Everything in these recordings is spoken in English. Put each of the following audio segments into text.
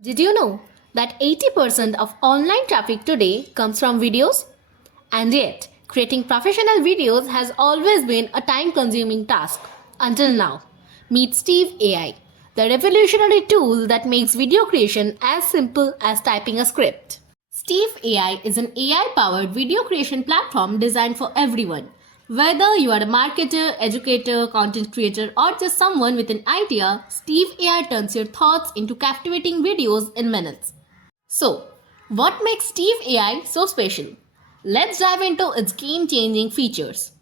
Did you know that 80% of online traffic today comes from videos? And yet, creating professional videos has always been a time consuming task. Until now. Meet Steve.ai, the revolutionary tool that makes video creation as simple as typing a script. Steve.ai is an AI powered video creation platform designed for everyone. Whether you are a marketer, educator, content creator, or just someone with an idea, Steve.ai turns your thoughts into captivating videos in minutes. So, what makes Steve.ai so special? Let's dive into its game changing features.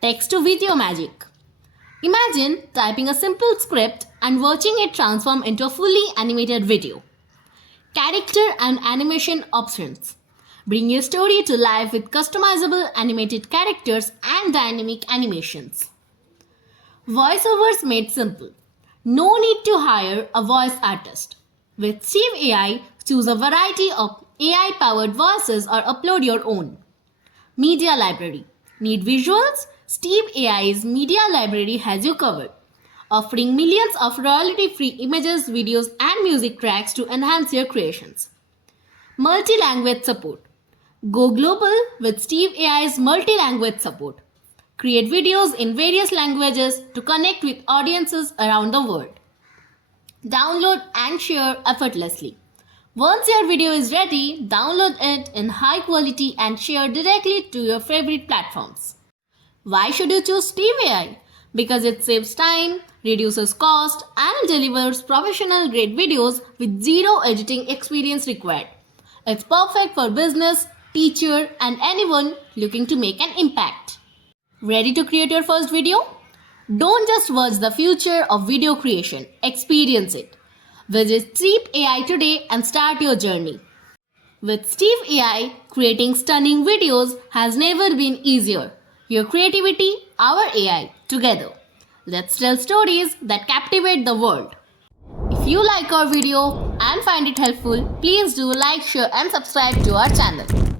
Text to video magic. Imagine typing a simple script and watching it transform into a fully animated video. Character and animation options. Bring your story to life with customizable animated characters and dynamic animations. Voiceovers made simple. No need to hire a voice artist. With Steve.ai, choose a variety of AI powered voices or upload your own. Media library. Need visuals? Steve.ai's media library has you covered, offering millions of royalty-free images, videos, and music tracks to enhance your creations. Multi-language support. Go global with Steve.ai's multi-language support. Create videos in various languages to connect with audiences around the world. Download and share effortlessly. Once your video is ready, download it in high quality and share directly to your favorite platforms. Why should you choose Steve.ai? Because it saves time, reduces cost, and delivers professional grade videos with zero editing experience required. It's perfect for business, teacher, and anyone looking to make an impact. Ready to create your first video? Don't just watch the future of video creation, experience it. Visit Steve.ai today and start your journey. With Steve.ai, creating stunning videos has never been easier. Your creativity, our AI, together. Let's tell stories that captivate the world. If you like our video and find it helpful, please do like, share and subscribe to our channel.